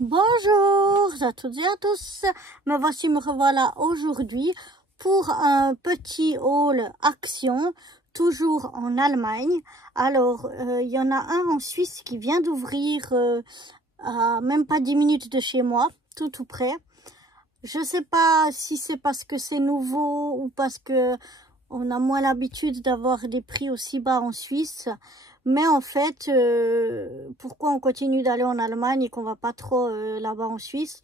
Bonjour à toutes et à tous, me revoilà aujourd'hui pour un petit haul action, toujours en Allemagne. Alors, il y en a un en Suisse qui vient d'ouvrir à même pas 10 minutes de chez moi, tout près. Je sais pas si c'est parce que c'est nouveau ou parce que on a moins l'habitude d'avoir des prix aussi bas en Suisse. Mais en fait, pourquoi on continue d'aller en Allemagne et qu'on va pas trop là-bas en Suisse?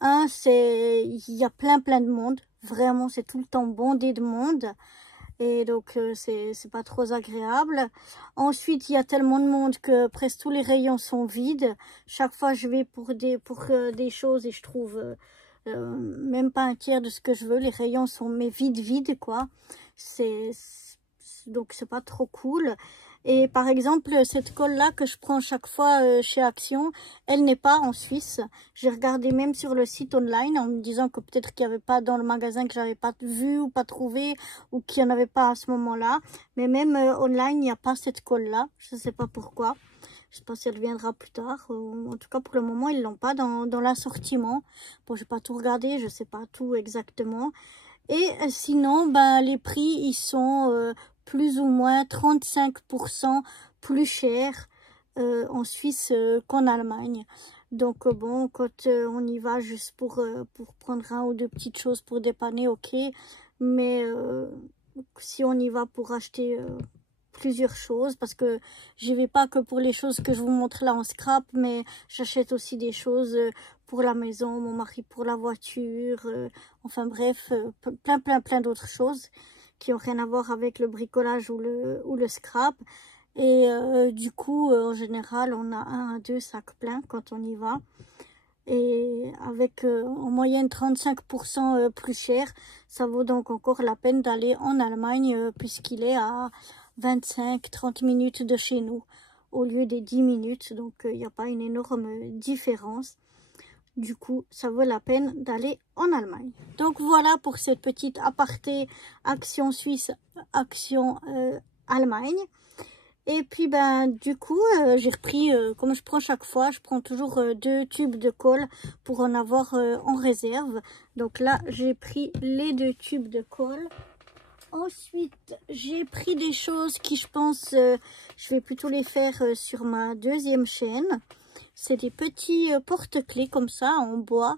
Un, c'est il y a plein de monde. Vraiment, c'est tout le temps bondé de monde. Et donc, c'est pas trop agréable. Ensuite, il y a tellement de monde que presque tous les rayons sont vides. Chaque fois, je vais pour des choses et je trouve même pas un tiers de ce que je veux. Les rayons sont mais vides, quoi. Donc, c'est pas trop cool. Et par exemple, cette colle-là que je prends chaque fois chez Action, elle n'est pas en Suisse. J'ai regardé même sur le site online en me disant que peut-être qu'il n'y avait pas dans le magasin, que j'avais pas vu ou pas trouvé ou qu'il n'y en avait pas à ce moment-là. Mais même online, il n'y a pas cette colle-là. Je ne sais pas pourquoi. Je ne sais pas si elle viendra plus tard. En tout cas, pour le moment, ils l'ont pas dans l'assortiment. Bon, j'ai pas tout regardé, je sais pas tout exactement. Et sinon, ben, les prix, ils sont plus ou moins 35% plus chers en Suisse qu'en Allemagne. Donc bon, quand on y va juste pour prendre un ou deux petites choses pour dépanner, ok. Mais si on y va pour acheter plusieurs choses, parce que je vais pas que pour les choses que je vous montre là en scrap, mais j'achète aussi des choses pour la maison, mon mari pour la voiture, enfin bref, plein d'autres choses qui ont rien à voir avec le bricolage ou le scrap. Et du coup, en général, on a 1 à 2 sacs pleins quand on y va. Et avec en moyenne 35% plus cher, ça vaut donc encore la peine d'aller en Allemagne puisqu'il est à 25-30 minutes de chez nous au lieu des 10 minutes. Donc, il n'y a pas une énorme différence. Du coup, ça vaut la peine d'aller en Allemagne. Donc, voilà pour cette petite aparté Action Suisse, Action Allemagne. Et puis, ben, du coup, j'ai repris, comme je prends chaque fois, je prends toujours 2 tubes de colle pour en avoir en réserve. Donc là, j'ai pris les 2 tubes de colle. Ensuite, j'ai pris des choses qui, je pense, je vais plutôt les faire sur ma deuxième chaîne. C'est des petits porte-clés comme ça, en bois.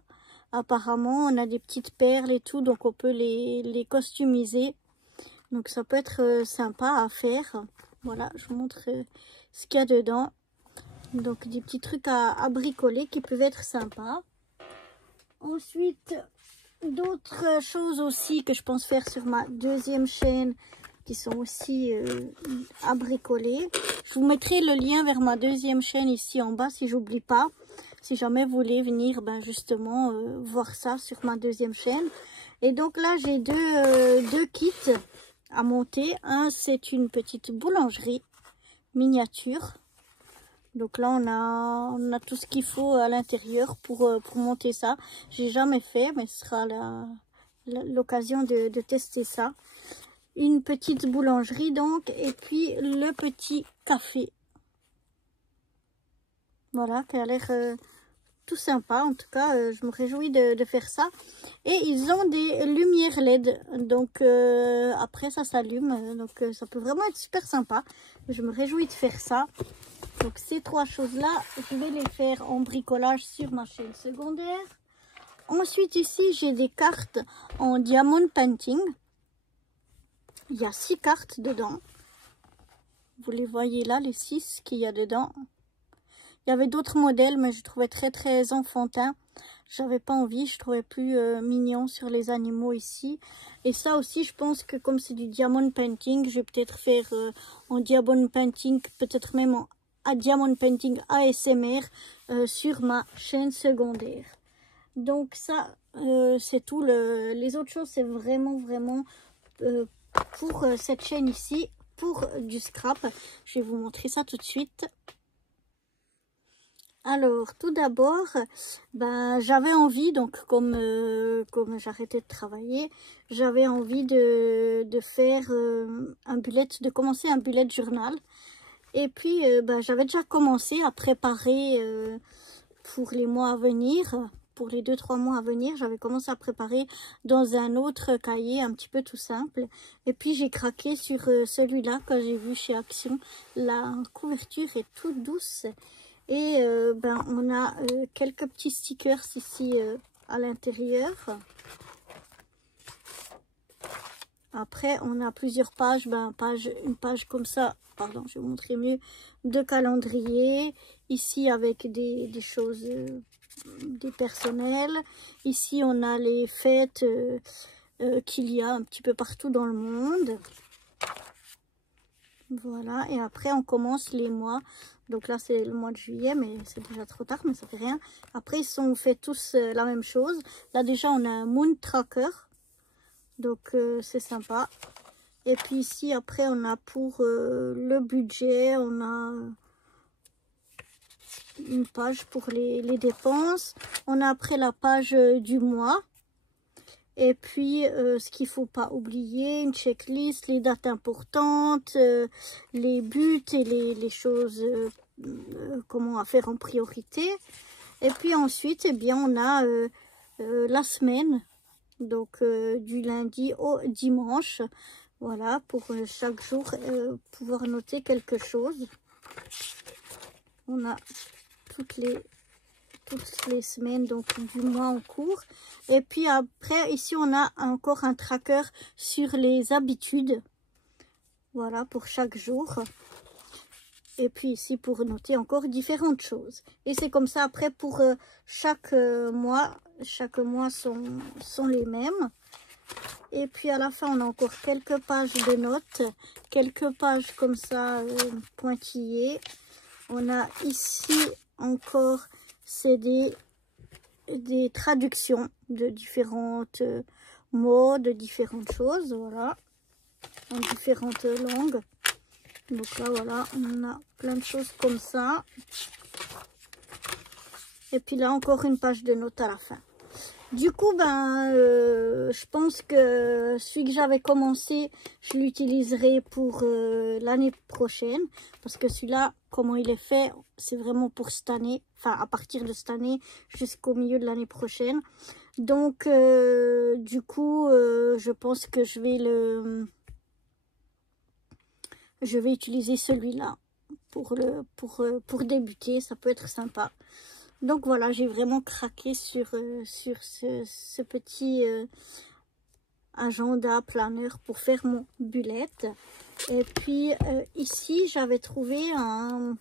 Apparemment, on a des petites perles et tout, donc on peut les customiser. Donc, ça peut être sympa à faire. Voilà, je vous montre ce qu'il y a dedans. Donc, des petits trucs à bricoler qui peuvent être sympas. Ensuite, d'autres choses aussi que je pense faire sur ma deuxième chaîne qui sont aussi à bricoler. Je vous mettrai le lien vers ma deuxième chaîne ici en bas si j'oublie pas. Si jamais vous voulez venir ben justement voir ça sur ma deuxième chaîne. Et donc là, j'ai deux kits à monter. Un, c'est une petite boulangerie miniature. Donc là, on a tout ce qu'il faut à l'intérieur pour monter ça. J'ai jamais fait, mais ce sera l'occasion de tester ça. Une petite boulangerie donc, et puis le petit café. Voilà, qui a l'air tout sympa. En tout cas, je me réjouis de faire ça. Et ils ont des lumières LED. Donc après, ça s'allume. Donc ça peut vraiment être super sympa. Je me réjouis de faire ça. Donc ces 3 choses-là, je vais les faire en bricolage sur ma chaîne secondaire. Ensuite ici, j'ai des cartes en diamond painting. Il y a 6 cartes dedans. Vous les voyez là, les 6 qu'il y a dedans. Il y avait d'autres modèles, mais je trouvais très enfantin. J'avais pas envie, je trouvais plus mignon sur les animaux ici. Et ça aussi, je pense que comme c'est du diamond painting, je vais peut-être faire en diamond painting, peut-être même en diamond painting ASMR sur ma chaîne secondaire. Donc ça, c'est tout. Les autres choses, c'est vraiment pour cette chaîne ici, pour du scrap. Je vais vous montrer ça tout de suite. Alors, tout d'abord, ben, j'avais envie, donc comme j'arrêtais de travailler, j'avais envie de faire de commencer un bullet journal. Et puis, ben, j'avais déjà commencé à préparer pour les mois à venir, pour les 2-3 mois à venir. J'avais commencé à préparer dans un autre cahier, un petit peu tout simple. Et puis j'ai craqué sur celui-là que j'ai vu chez Action. La couverture est toute douce. Et ben, on a quelques petits stickers ici à l'intérieur. Après, on a plusieurs pages, ben, une page comme ça, pardon, je vais vous montrer mieux, de calendrier. Ici, avec des choses, des personnels. Ici, on a les fêtes qu'il y a un petit peu partout dans le monde. Voilà, et après, on commence les mois. Donc là, c'est le mois de juillet, mais c'est déjà trop tard, mais ça fait rien. Après, ils sont faits tous la même chose. Là, déjà, on a un Moon Tracker. Donc c'est sympa. Et puis ici après on a pour le budget, on a une page pour les dépenses. On a après la page du mois. Et puis ce qu'il ne faut pas oublier, une checklist, les dates importantes, les buts et les choses comment à faire en priorité. Et puis ensuite, eh bien, on a la semaine. Donc du lundi au dimanche, voilà, pour chaque jour pouvoir noter quelque chose. On a toutes les semaines, donc du mois en cours. Et puis après, ici on a encore un tracker sur les habitudes, voilà, pour chaque jour. Et puis ici pour noter encore différentes choses. Et c'est comme ça après pour chaque mois. Chaque mois sont les mêmes. Et puis à la fin, on a encore quelques pages de notes. Quelques pages comme ça pointillées. On a ici encore, c'est des traductions de différentes mots, de différentes choses. Voilà. En différentes langues. Donc là, voilà, on a plein de choses comme ça. Et puis là, encore une page de notes à la fin. Du coup, ben, je pense que celui que j'avais commencé, je l'utiliserai pour l'année prochaine. Parce que celui-là, comment il est fait, c'est vraiment pour cette année. Enfin, à partir de cette année jusqu'au milieu de l'année prochaine. Donc, du coup, je pense que je vais utiliser celui-là pour débuter. Ça peut être sympa. Donc voilà, j'ai vraiment craqué sur ce petit agenda planeur pour faire mon bullet. Et puis ici, j'avais trouvé un...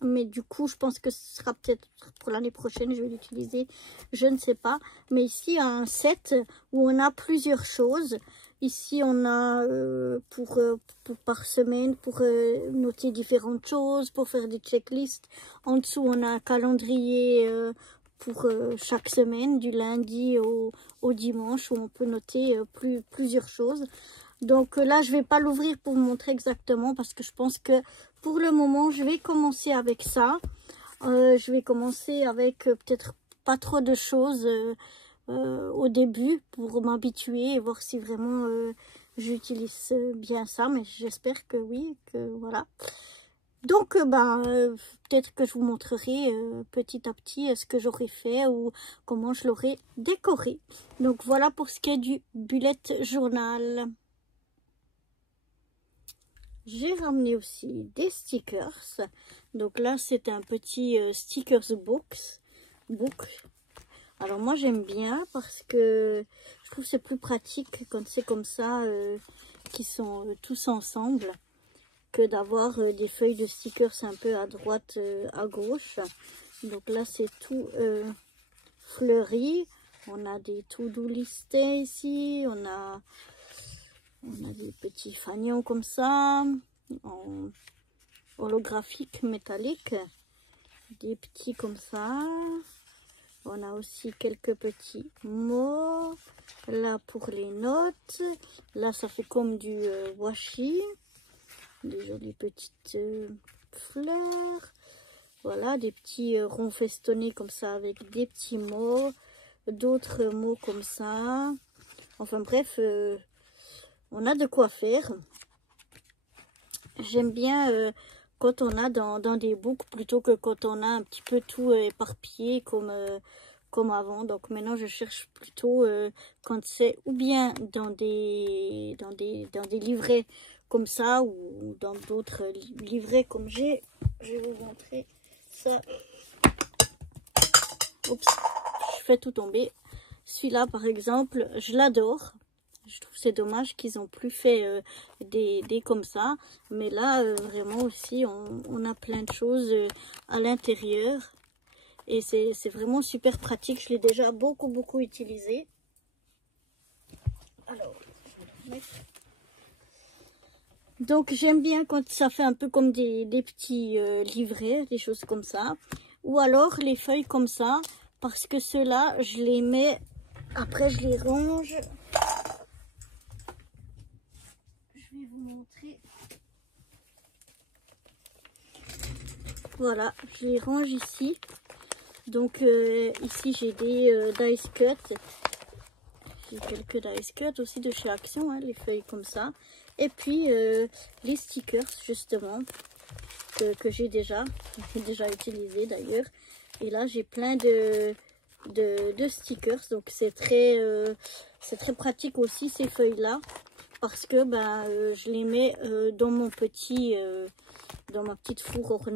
Mais du coup, je pense que ce sera peut-être pour l'année prochaine, je vais l'utiliser, je ne sais pas. Mais ici, un set où on a plusieurs choses. Ici, on a pour par semaine, pour noter différentes choses, pour faire des checklists. En dessous, on a un calendrier pour chaque semaine, du lundi au dimanche, où on peut noter plusieurs choses. Donc là, je ne vais pas l'ouvrir pour vous montrer exactement, parce que je pense que pour le moment, je vais commencer avec ça. Je vais commencer avec peut-être pas trop de choses au début pour m'habituer et voir si vraiment j'utilise bien ça. Mais j'espère que oui, que voilà. Donc peut-être que je vous montrerai petit à petit ce que j'aurais fait ou comment je l'aurais décoré. Donc voilà pour ce qui est du bullet journal. J'ai ramené aussi des stickers. Donc là, c'est un petit stickers book. Alors moi, j'aime bien parce que je trouve que c'est plus pratique quand c'est comme ça, qui sont tous ensemble, que d'avoir des feuilles de stickers un peu à droite, à gauche. Donc là, c'est tout fleuri. On a des to-do listés ici. On a des petits fanions comme ça, en holographique, métallique. Des petits comme ça. On a aussi quelques petits mots. Là, pour les notes. Là, ça fait comme du washi. Des jolies petites fleurs. Voilà, des petits ronds festonnés comme ça avec des petits mots. D'autres mots comme ça. Enfin bref... on a de quoi faire. J'aime bien quand on a dans des books plutôt que quand on a un petit peu tout éparpillé comme avant. Donc maintenant je cherche plutôt quand c'est ou bien dans des livrets comme ça ou dans d'autres livrets comme j'ai. Je vais vous montrer ça. Oups, je fais tout tomber. Celui-là par exemple, je l'adore. Je trouve c'est dommage qu'ils ont plus fait des comme ça. Mais là, vraiment aussi, on a plein de choses à l'intérieur. Et c'est vraiment super pratique. Je l'ai déjà beaucoup utilisé. Alors, je vais le mettre. Donc, j'aime bien quand ça fait un peu comme des petits livrets, des choses comme ça. Ou alors, les feuilles comme ça. Parce que ceux-là, je les mets... Après, je les range... Montrer. Voilà, je les range ici. Donc ici j'ai des dice cut. J'ai quelques dice cut aussi de chez Action, hein, les feuilles comme ça. Et puis les stickers justement que j'ai déjà utilisé d'ailleurs. Et là j'ai plein de stickers. Donc c'est très pratique aussi ces feuilles là. Parce que je les mets dans mon petit dans ma petite four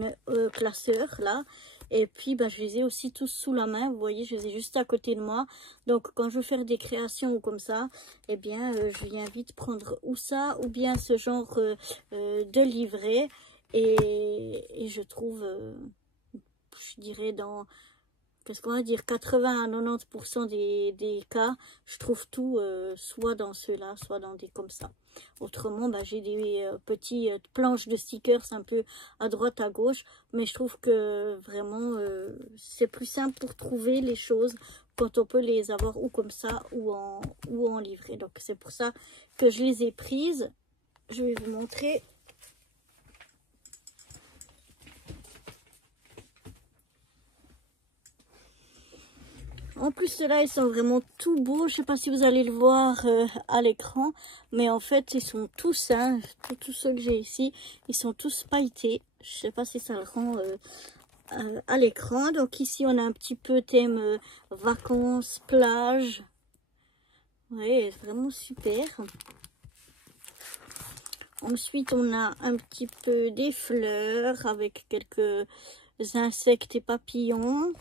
classeur là, et puis je les ai aussi tous sous la main, vous voyez, je les ai juste à côté de moi. Donc quand je veux faire des créations ou comme ça, eh bien je viens vite prendre ou ça ou bien ce genre de livret, et je trouve je dirais dans qu'est-ce qu'on va dire, 80 à 90% des cas, je trouve tout soit dans ceux-là, soit dans des comme ça. Autrement, j'ai des petits planches de stickers un peu à droite, à gauche, mais je trouve que vraiment, c'est plus simple pour trouver les choses quand on peut les avoir ou comme ça ou en livret. Donc, c'est pour ça que je les ai prises. Je vais vous montrer. En plus, ceux-là, ils sont vraiment tout beaux. Je sais pas si vous allez le voir à l'écran. Mais en fait, ils sont tous, hein, tous ceux que j'ai ici, ils sont tous pailletés. Je sais pas si ça le rend à l'écran. Donc ici, on a un petit peu thème vacances, plage. Ouais, vraiment super. Ensuite, on a un petit peu des fleurs avec quelques insectes et papillons.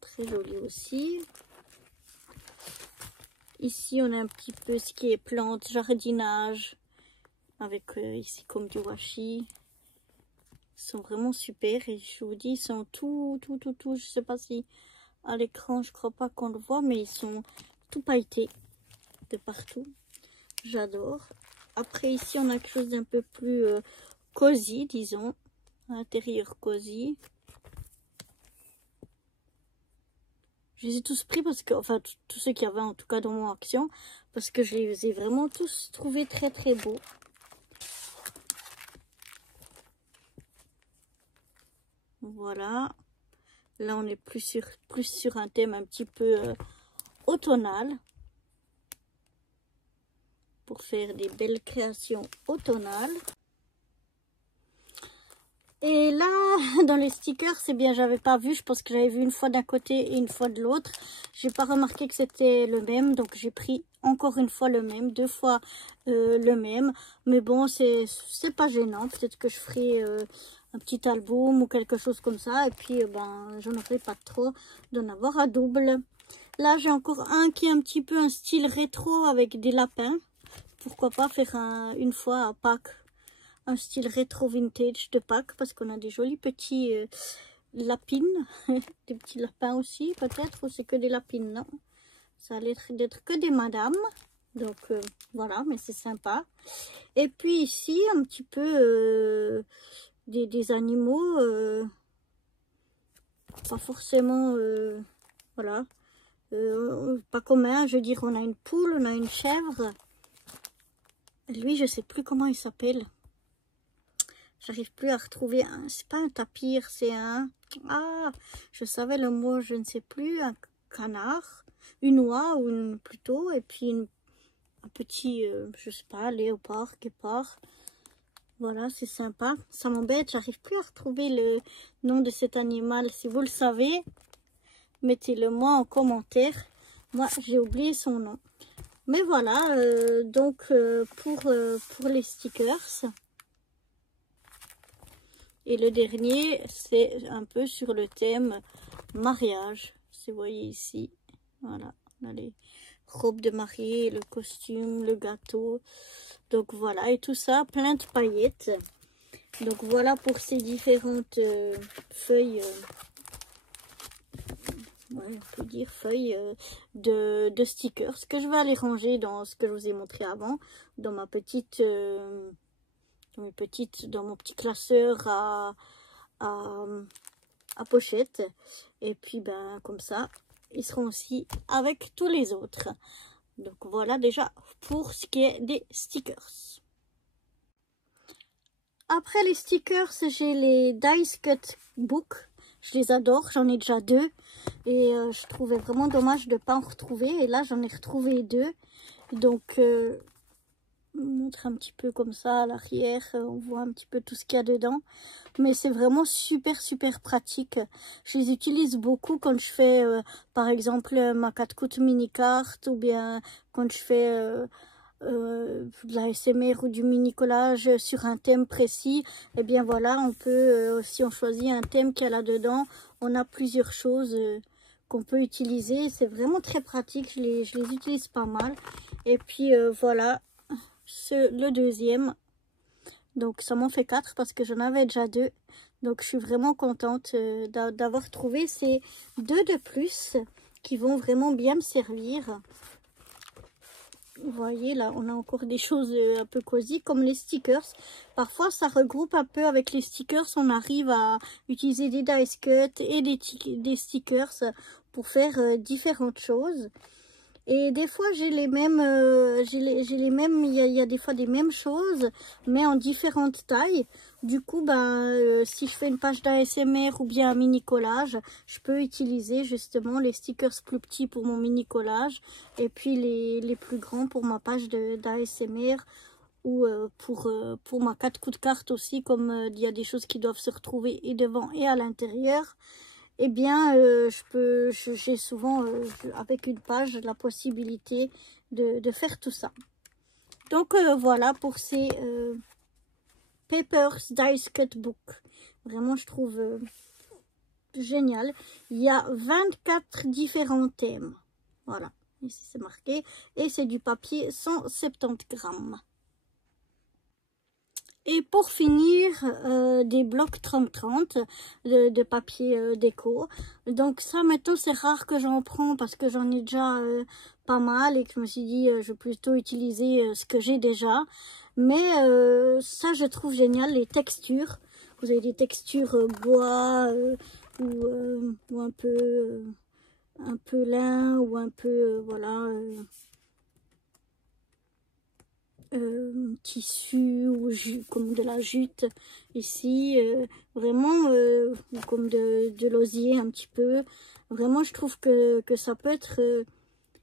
Très joli aussi. Ici, on a un petit peu ce qui est plantes, jardinage, avec ici comme du washi. Ils sont vraiment super et je vous dis, ils sont tout. Je sais pas si à l'écran, je crois pas qu'on le voit, mais ils sont tout pailletés de partout. J'adore. Après, ici, on a quelque chose d'un peu plus cosy, disons. Intérieur cosy. Je les ai tous pris parce que, enfin, tous ceux qu'il y avait en tout cas dans mon action, parce que je les ai vraiment tous trouvés très beaux. Voilà. Là, on est plus sur un thème un petit peu automnal. Pour faire des belles créations automnales. Et là, dans les stickers, c'est bien, j'avais pas vu. Je pense que j'avais vu une fois d'un côté et une fois de l'autre. J'ai pas remarqué que c'était le même. Donc, j'ai pris encore une fois le même, 2 fois le même. Mais bon, c'est pas gênant. Peut-être que je ferai un petit album ou quelque chose comme ça. Et puis, j'en aurai pas trop d'en avoir à double. Là, j'ai encore un qui est un petit peu un style rétro avec des lapins. Pourquoi pas faire une fois à Pâques. Un style rétro vintage de Pâques, parce qu'on a des jolis petits lapines, des petits lapins aussi peut-être, ou c'est que des lapines, non, ça allait d'être que des madames, donc voilà, mais c'est sympa. Et puis ici un petit peu des animaux, pas forcément, voilà, pas commun, je veux dire, on a une poule, on a une chèvre, lui je sais plus comment il s'appelle. J'arrive plus à retrouver un... C'est pas un tapir, c'est un... Ah, je savais le mot, je ne sais plus. Un canard, une oie ou une plutôt. Et puis un petit, je sais pas, léopard, guépard. Voilà, c'est sympa. Ça m'embête, j'arrive plus à retrouver le nom de cet animal. Si vous le savez, mettez-le moi en commentaire. Moi, j'ai oublié son nom. Mais voilà, donc pour les stickers. Et le dernier, c'est un peu sur le thème mariage. Si vous voyez ici, voilà, on a les robes de mariée, le costume, le gâteau. Donc voilà, et tout ça, plein de paillettes. Donc voilà pour ces différentes feuilles, ouais, on peut dire feuilles de stickers que je vais aller ranger dans ce que je vous ai montré avant, dans ma petite, dans mon petit classeur à pochette. Et puis ben comme ça, ils seront aussi avec tous les autres. Donc voilà déjà pour ce qui est des stickers. Après les stickers, j'ai les Dice Cut Book. Je les adore, j'en ai déjà 2. Et je trouvais vraiment dommage de ne pas en retrouver. Et là, j'en ai retrouvé 2. Donc, je vous montre un petit peu comme ça à l'arrière. On voit un petit peu tout ce qu'il y a dedans. Mais c'est vraiment super, super pratique. Je les utilise beaucoup quand je fais, par exemple, ma 4 coups mini carte. Ou bien quand je fais... de la SMR ou du mini collage sur un thème précis. Et bien voilà, on peut, si on choisit un thème qu'il y a là-dedans, on a plusieurs choses qu'on peut utiliser. C'est vraiment très pratique, je les utilise pas mal. Et puis voilà, le deuxième. Donc ça m'en fait 4 parce que j'en avais déjà 2. Donc je suis vraiment contente d'avoir trouvé ces 2 de plus qui vont vraiment bien me servir. Vous voyez, là, on a encore des choses un peu cosy, comme les stickers. Parfois, ça regroupe un peu avec les stickers. On arrive à utiliser des dice cut et des stickers pour faire différentes choses. Et des fois, j'ai les mêmes, il y a des fois des mêmes choses, mais en différentes tailles. Du coup, ben, si je fais une page d'ASMR ou bien un mini collage, je peux utiliser justement les stickers plus petits pour mon mini collage et puis les plus grands pour ma page d'ASMR ou pour ma 4 coups de carte aussi, comme il y a des choses qui doivent se retrouver et devant et à l'intérieur. Eh bien, j'ai souvent, avec une page, la possibilité de faire tout ça. Donc, voilà pour ces Papers Dice Cut Book. Vraiment, je trouve génial. Il y a 24 différents thèmes. Voilà, ici c'est marqué. Et c'est du papier 170 grammes. Et pour finir, des blocs 30-30 de papier déco. Donc ça, maintenant, c'est rare que j'en prends parce que j'en ai déjà pas mal et que je me suis dit, je vais plutôt utiliser ce que j'ai déjà. Mais ça, je trouve génial, les textures. Vous avez des textures bois ou un peu lin ou un peu, voilà... tissu ou comme de la jute ici, vraiment comme de l'osier un petit peu. Vraiment, je trouve que ça peut être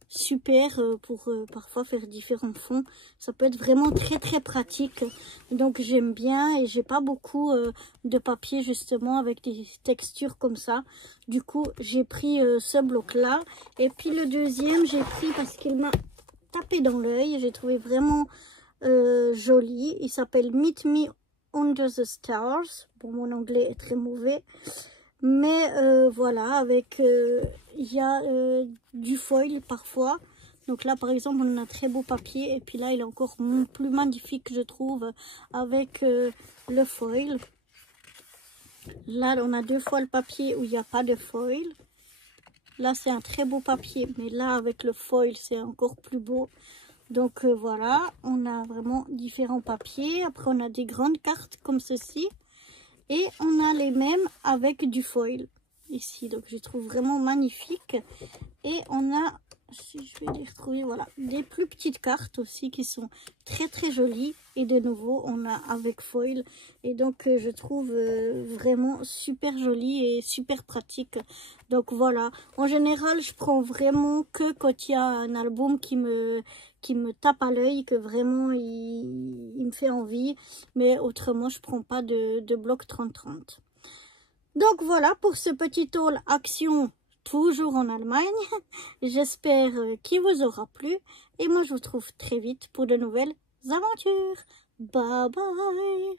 super pour parfois faire différents fonds. Ça peut être vraiment très très pratique. Donc j'aime bien et j'ai pas beaucoup de papier justement avec des textures comme ça. Du coup, j'ai pris ce bloc là. Et puis le deuxième, j'ai pris parce qu'il m'a tapé dans l'œil. J'ai trouvé vraiment joli. Il s'appelle Meet Me Under the Stars. Bon, mon anglais est très mauvais. Mais voilà, avec il y a du foil parfois. Donc là, par exemple, on a un très beau papier. Et puis là, il est encore plus magnifique, je trouve, avec le foil. Là, on a 2 fois le papier où il n'y a pas de foil. Là, c'est un très beau papier. Mais là, avec le foil, c'est encore plus beau. Donc voilà, on a vraiment différents papiers. Après, on a des grandes cartes comme ceci. Et on a les mêmes avec du foil ici. Donc, je trouve vraiment magnifique. Et on a si je vais les retrouver, voilà, des plus petites cartes aussi qui sont très très jolies. Et de nouveau, on a avec foil. Et donc, je trouve vraiment super joli et super pratique. Donc voilà, en général, je prends vraiment que quand il y a un album qui me tape à l'œil, que vraiment il me fait envie. Mais autrement, je prends pas de bloc 30-30. Donc voilà pour ce petit haul action, toujours en Allemagne. J'espère qu'il vous aura plu. Et moi, je vous retrouve très vite pour de nouvelles aventures. Bye bye.